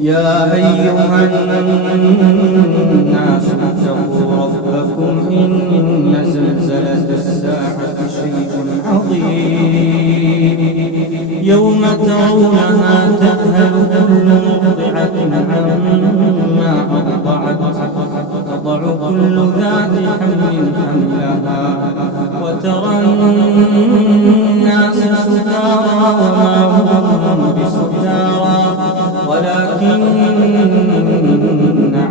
يا أيها الناس اتقوا ربكم إن زلزلة الساعة شيء عظيم يوم ترونها تذهل كل مرضعة عما أرضعت وتضع كل ذات حمل حملها وترى الناس سكارى وما هم بسكارى ولكن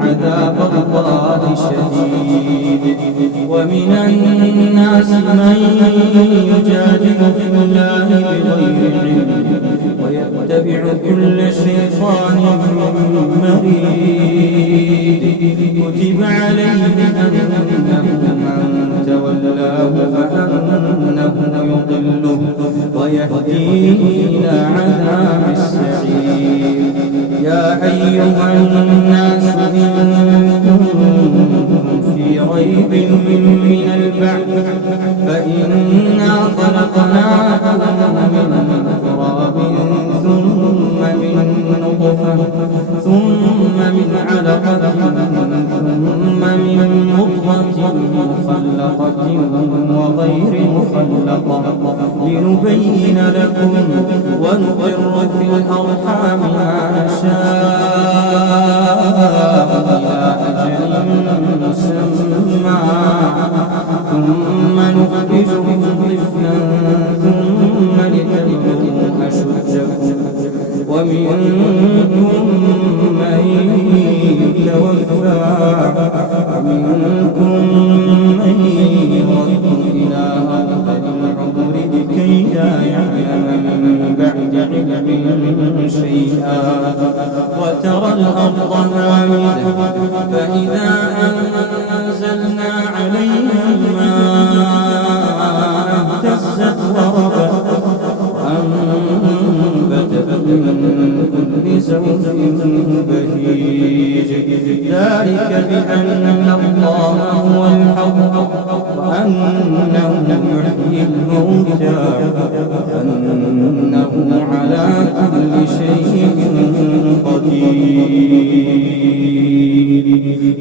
عذاب الله شديد. ومن الناس من يجادل في الله بغير علم ويتبع كل شيطان مريد. كتب عليه أنه من تولاه فأنه يضله ويهديه إلى عذاب السعير. يا أيها الناس إن كنتم في ريب من البعث فإنا خلقناكم من تراب ثم من نطفة ثم من علقة ثم من مضغة مخلقة وغير مخلقة لنبين لكم ونقر في الأرحام ما نشاء إلى أجل مسمى ثم نخرجكم طفلا ثم لتبلغوا أشدكم ومنكم من يتوفى ومنكم من يرد إلى أرذل العمر لكي لا يعلم من بعد علم شيئا. وترى الأرض هامدة فإذا أنزلنا عليها الماء اهتزت وربت وأنبتت من كل زوج بهيج. ذلك بأن الله هو الحق وأنه يحيي الموتى وأنه على كل شيء قدير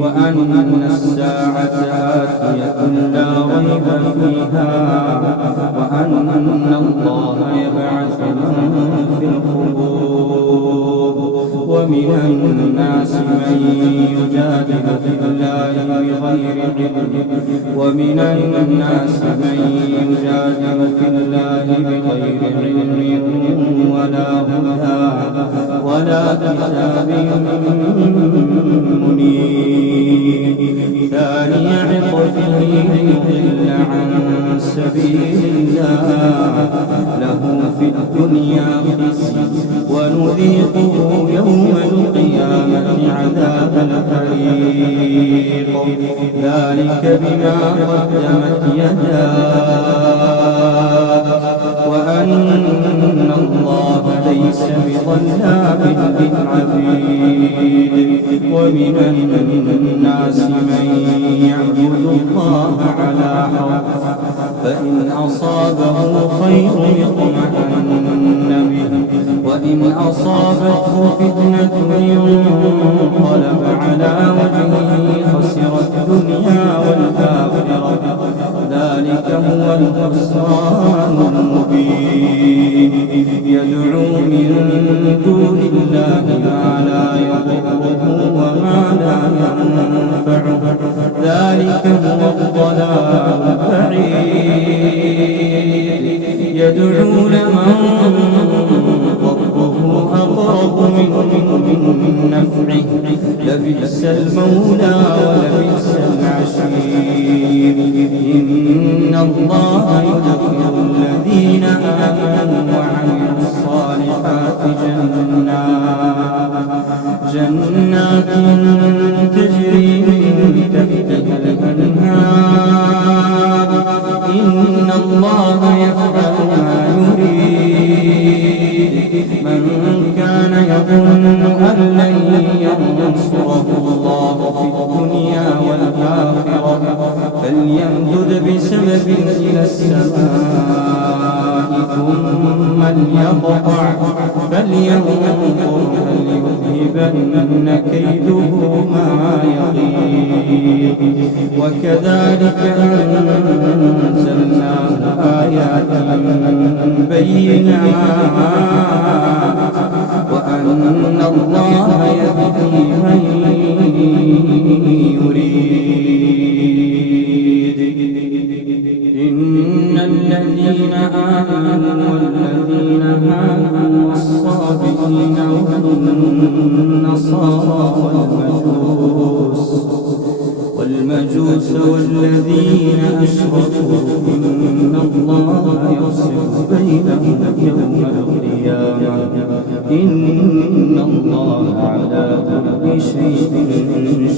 وأن الساعة آتية لا ريب فيها وأن الله يبعث من في القبور. ومن الناس من يجادل في الله بغير علم ومن الناس من يجادل في الله بغير علم ولا هدى ولا كتاب منير. ثاني عطفه ليضل عن سبيل الله له في الدنيا خزي ونذيقه يوم القيامة عذاب الحريق. ذلك بما قدمت يداك وأن الله ليس بظلام للعبيد. ومن الناس من يعبد الله على حرف فإن أصابه خير اطمأن به وإن أصابته فتنة انقلب على وجهه خسر الدنيا والآخرة. ذلك هو الخسران المبين. يدعو من دون الله ما لا يضره وما لا ينفعه. ذلك هو الضلال البعيد. يدعو لمن ضره أقرب من نفعه لبئس المولى ولبئس العشير. إن الله يدخل الذين آمنوا وعملوا الصالحات جنات تجري من تحتها الأنهار. إن الله يفعل ما يريد. من كان يظن أن لن ينصره الله في الدنيا والآخرة فليمدد بسبب إلى السماء ثم ليقطع فلينظر هل يذهبن كيده ما يغيظ وكذلك أنزلنا آيات بينات وأن الله يهدي من يريد إن الذين آمنوا والذين هادوا والصابئين والنصارى والمجوس والذين أشركوا إن الله يفصل بينهم يوم القيامة إن الله على كل شيء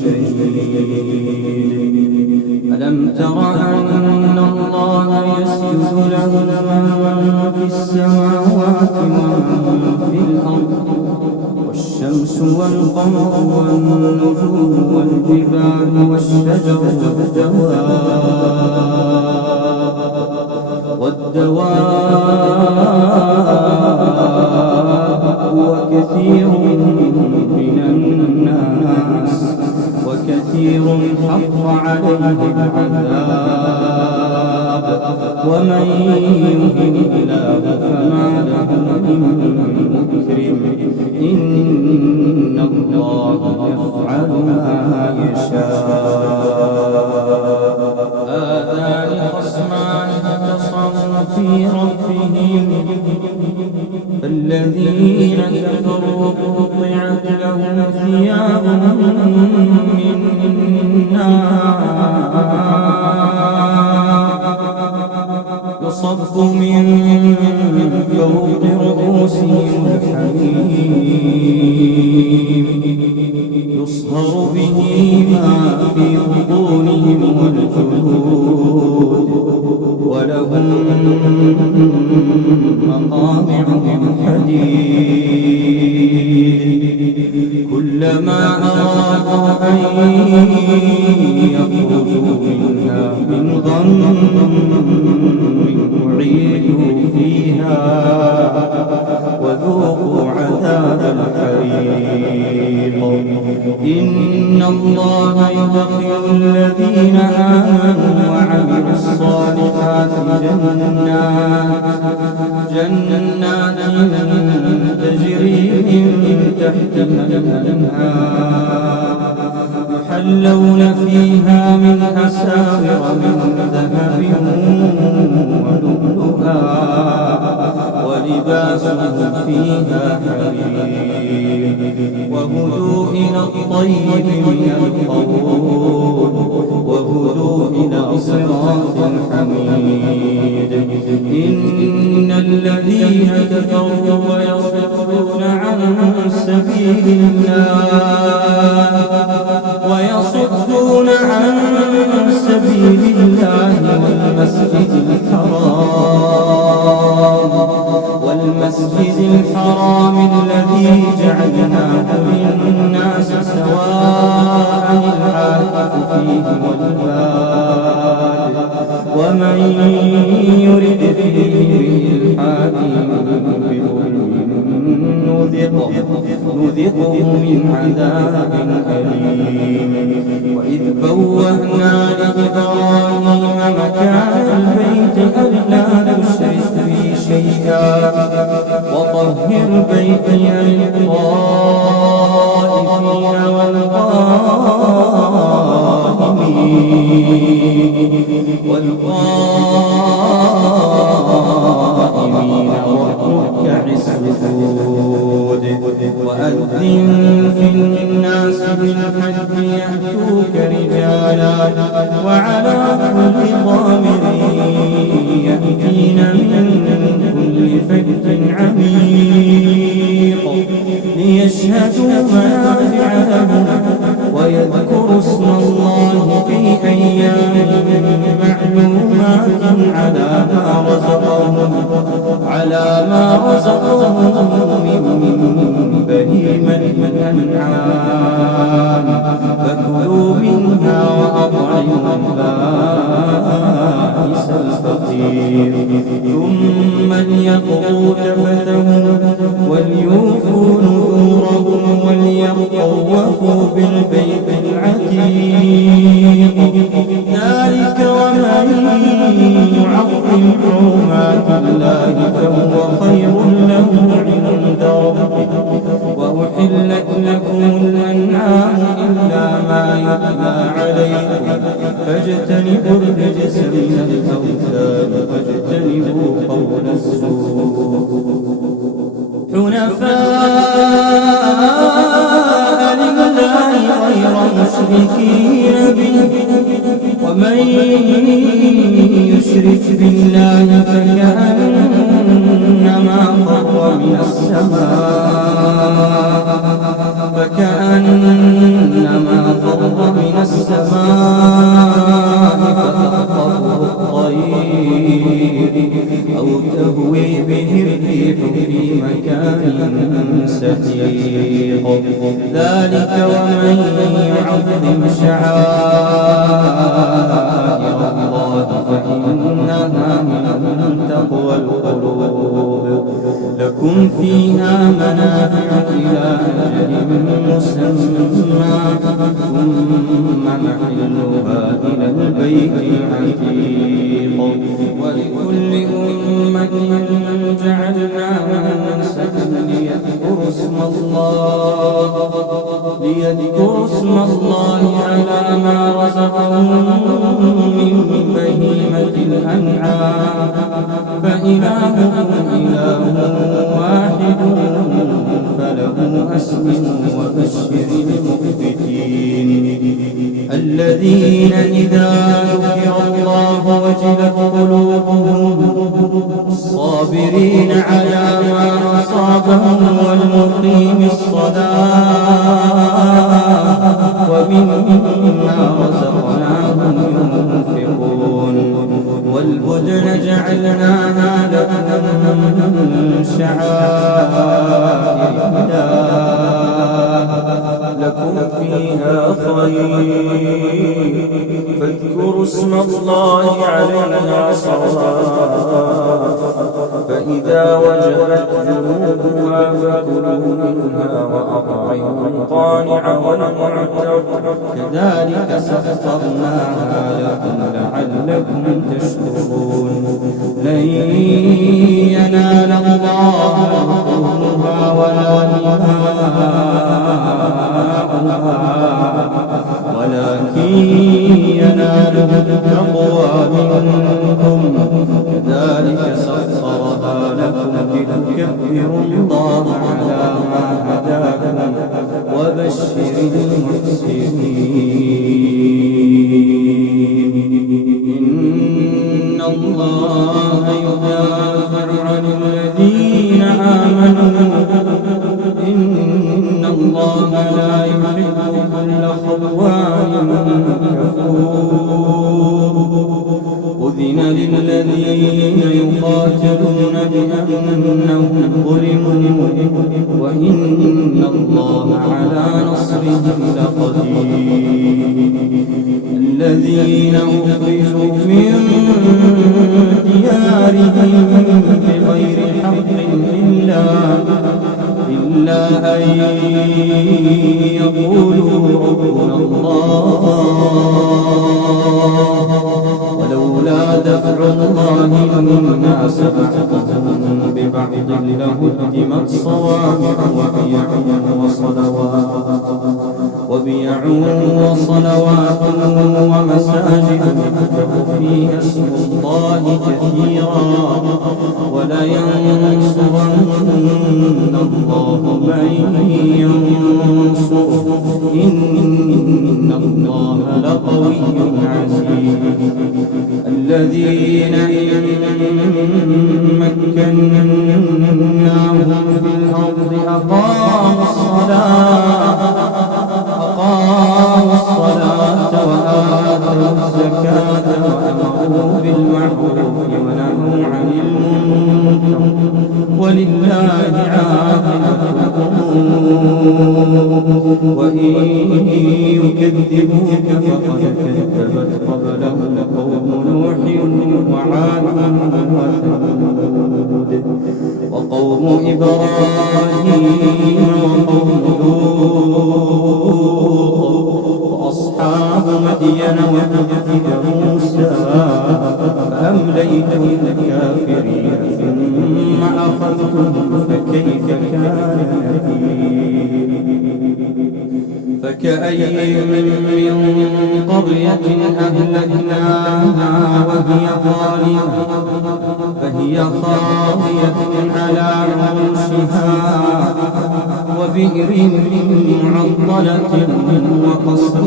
شهيد ألم تر أن الله يسجد له من في السماوات ومن في الأرض والشمس والقمر والنجوم والجبال والشجر والدواب وكثير من الناس وكثير حق عليه العذاب ومن يهن الله فما له من مكرم إن الله يفعل ما يشاء هذان خصمان اختصموا في ربهم الذين كفروا قطعت لهم ثياب من نار يصب من فوق رؤوسهم الحميم يصهر به ما في بطونهم والجلود ولهم مقامع من حديد كلما أرادوا أن يخرجوا منها من غم أعيدوا فيها وذوقوا عذاب الحريق إن الله يدخل الذين آمنوا وعملوا الصالحات جنات تجري من تحتها الأنهار يحلون فيها من أساور من ذهب ولؤلؤا ولباسهم فيها حرير وهدوا إلى الطيب من القول وهدوا إلى صراط الحميد إن الذين كفروا ويصدون عن سبيل الله والمسجد الحرام الذي جعلناه للناس سواء العاكف فيه والباد ومن يرد فيه بإلحاد بظلم نذقه من عذاب أليم وإذ بوأنا لإبراهيم مكان البيت ألا تشرك بي شيئا وطهر بيتي للطائفين والقائمين والركع السجود وأذن في الناس بالحج يأتوك رجالا وعلى كل ضامر يأتين من كل فج عميق ليشهدوا منافع لهم ويذكروا اسم الله في أيام معلومات على ما رزقهم من بهيمة الأنعام فكلوا منها وأطعموا البائس الفقير ثم ليقضوا تفثهم وليوفوا نذورهم وليطوفوا بالبيت العتيق. ذلك ومن يعظم حرمات الله فهو خير له عند ربه. وأحلت لكم الأنعام إلا ما يتلى عليكم فاجتنبوا الرجس من الأوثان واجتنبوا قول الزور. حنفاء لله غير مشركين به ومن يشرك بالله فكأنما خر من السماء فتخطفه الطير أو تهوي به الريح في مكان سحيق. ذلك ومن يعظم شعائر الله فإنها من تقوى القلوب. لكم فيها منافع إلى أجل مسمى ثم محلها إلى البيت العتيق. ولكل أمة جعلنا منسكا ليذكروا اسم الله على ما رزقهم من بهيمة الأنعام فإلهكم إله واحد فله أسلموا وبشر المخبتين الذين إذا ذكر الله وجلت قلوبهم الصابرين على ما أصابهم والمقيم الصلاة ومما رزقناهم ينفقون. والبدن جعلناها لكم من شعائر الله لكم فيها خير فاذكروا اسم الله عليها صواف. فإذا وجبت جنوبها فكلوا منها وأطعموا القانع والمعتر كذلك سخرناها لكم لعلكم تشكرون. لن ينال الله لحومها ولا دماؤها ولكن يناله التقوى منكم. كذلك سخرها لكم لتكبروا الله على ما هداكم وبشر المحسنين. إن الله يدافع عن الذين آمنوا إن الله لا يحب كل خوان كفور. أذن للذين يقاتلون بأنهم ظلموا وإن الله على نصرهم لقدير. الذين أخرجوا من ديارهم بغير حق إلا أن يقولوا ربنا الله ولولا دفع الله الناس بعضهم ببعض لهدمت صوامع وبيع وصلوات ومساجد يذكر فيها اسم الله كثيرا ولينصرن الله من ينصره إن الله لقوي عزيز. الذين إن مكناهم في الأرض أقاموا الصلاة وآتوا الزكاة وأمروا بالمعروف ونهوا عن المنكر ولله عاقبة الأمور. وإن يكذبوك فقد كذبت قبلهم قوم نوح وعاد وثمود وقوم إبراهيم وقوم لوط وأصحاب مدين وكذب موسى فأمليت للكافرين ثم أخذتهم فكيف كان نكير فكأي من قرية أهلكناها وهي ظالمة فهي خاوية على عروشها وبئر معطلة وقصر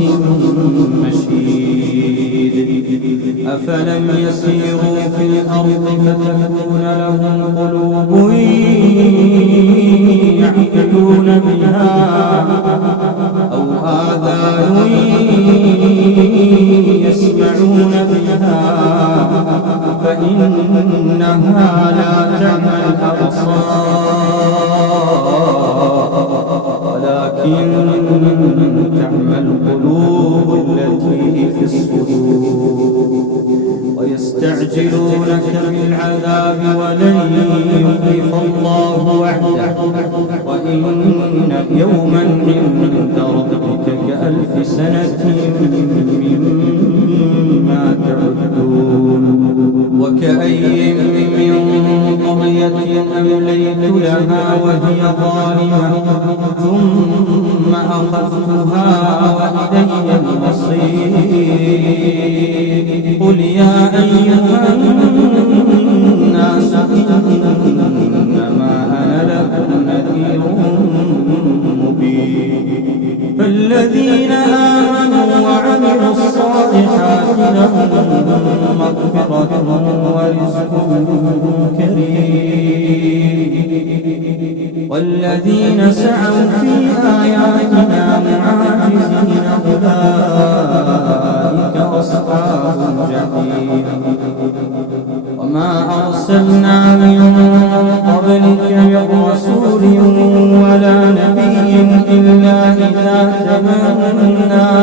مشيد أفلم يسيروا في الأرض فتكون لهم قلوب يعقلون بها أو آذان يسمعون بها فإنها لا تعمى الأبصار ولكن تعمى القلوب التي في الصدور ويستعجلونك بالعذاب ولن يخلف الله وعده وإن يوما عند ربك كألف سنة مما تعدون وكأي من قرية أمليت لها وهي ظالمة ثم أخذتها وإلي المصير قل يا أيها الناس إنما أنا لكم نذير مبين فالذين آمنوا وعملوا الصالحات لهم مغفرة ورزق كريم والذين سعوا في آياتنا معاجزين أولئك أصحاب الجحيم وما أرسلنا من قبلك من رسول ولا نبي إلا إذا تمنى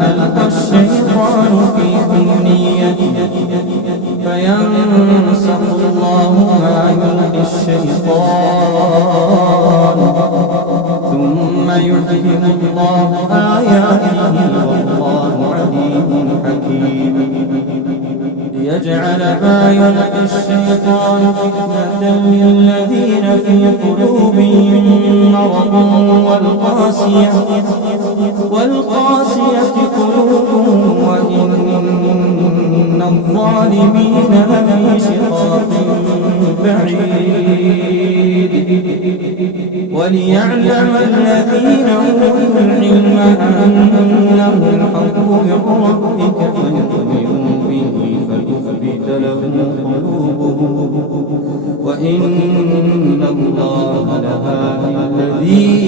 ألقى الشيطان في أمنيته فينسخ الله ما يلقي الشيطان ثم يحكم الله آياته والله عليم حكيم ليجعل ما يلقي الشيطان فتنة للذين في قلوبهم مرض والقاسية قلوبهم وإن الظالمين لفي شقاق بعيد وليعلم الذين أوتوا العلم أنه الحق من ربك فيؤمنوا به فتثبت لهم قلوبهم وإن الله لهادي الذين